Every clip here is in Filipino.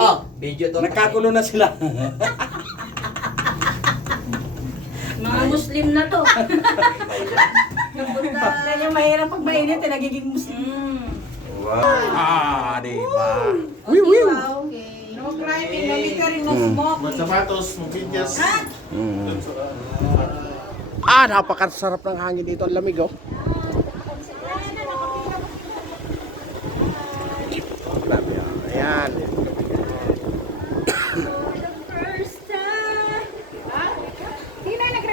Oh, video to. Nagkagulo na sila. Mga Muslim na to. Kaya mahirap pag mainit, nagiging Muslim. Wow. Diba? Okay. No climbing, no littering, no smoking. Sapatos, mobilyas. Napakasarap ng hangin dito. Ang lamig, oh. Grabe, oh. Ayan.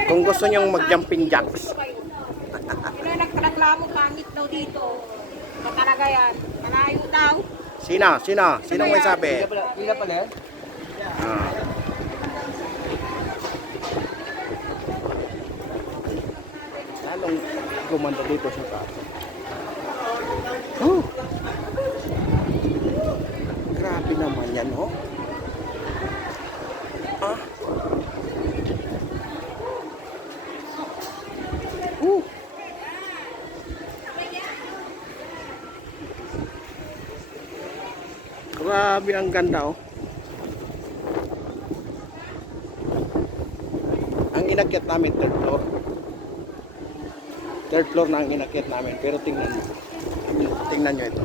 Kung gusto nyong mag-jumping jacks. Sino nagreklamo pangit daw dito? Ito talaga yan. Malayo daw. Sino? Sinong may sabi? Pila pala yan? Ah. Lalong gumanda dito sa taas. Oh. Grabe naman yan, oh. Ah. Grabe, ang ganda, oh. Ang inakyat namin third floor. Third floor na ang inakyat namin, pero tingnan nyo ito.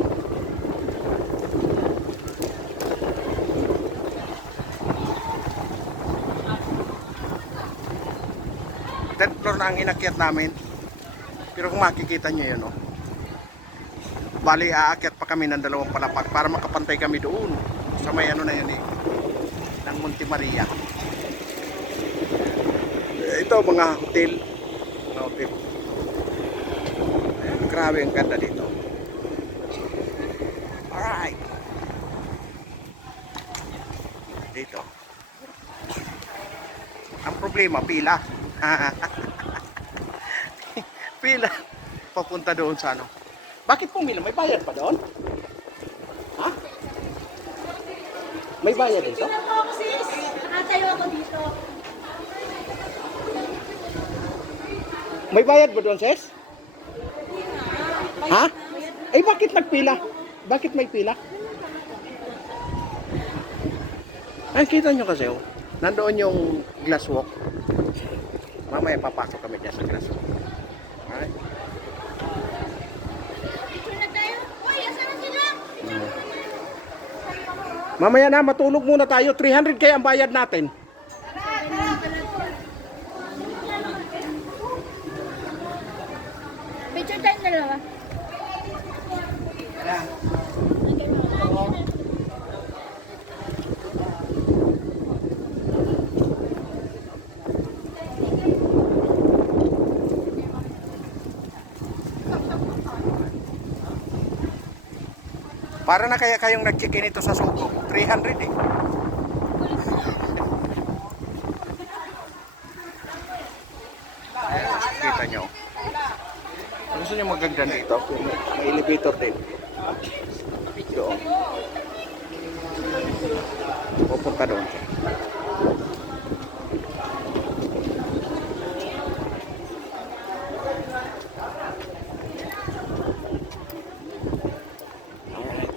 Third floor na ang inakyat namin, pero kung makikita nyo yun, oh. Bali, aakyat pa kami ng 2 palapag para makapantay kami doon sa may ano na yun, ng Monte Maria. Ito mga hotel. Ayan, grabe ang ganda dito. Alright. Dito. Ang problema, pila. Pila. Papunta doon sa ano. Bakit pumila? May bayad pa doon? Ha? May bayad dito? Nakatayo ako dito. May bayad ba doon, Ses? Ha? Eh, bakit nagpila? Bakit may pila? Ay, kita nyo kasi, oh. Nandoon yung glass walk. Mamaya papasok kami dyan sa glass walk. Alright? Mamaya na, matulog muna tayo. 300 kaya ang bayad natin. Picture tayo dalawa. Para na kaya kayong nag-check-in ito sa Sugo. 300 eh. Kita nyo. Gusto nyo magagdan dito? May elevator din. Doon. Pupunta doon siya.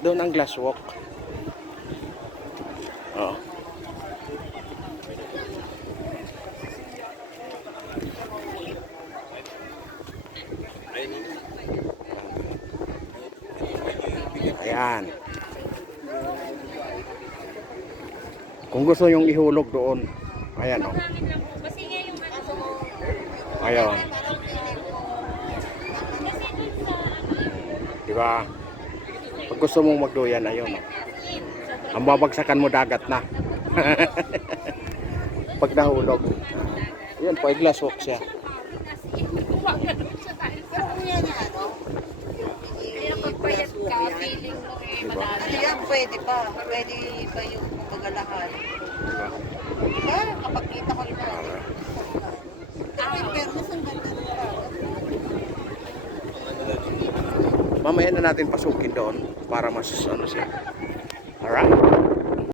Doon ang glass walk. Oh. Ayan. Kung gusto yung ihulog doon. Ayan, oh. Ayan. Diba? Pag gusto mong magduyan, ayun, oh. Ang babagsakan mo dagat na. Pag nahulog. Ayun, po, glass walk siya. Pagpayat ka, feeling mo madami. Ano yan, pwede pa. Pwede pa yung magagalahan. Diba? Diba? Kapag kita ko ito. Pero nasaan ganda nila? Mamaya na natin pasukin doon para mas ano siya. Alright?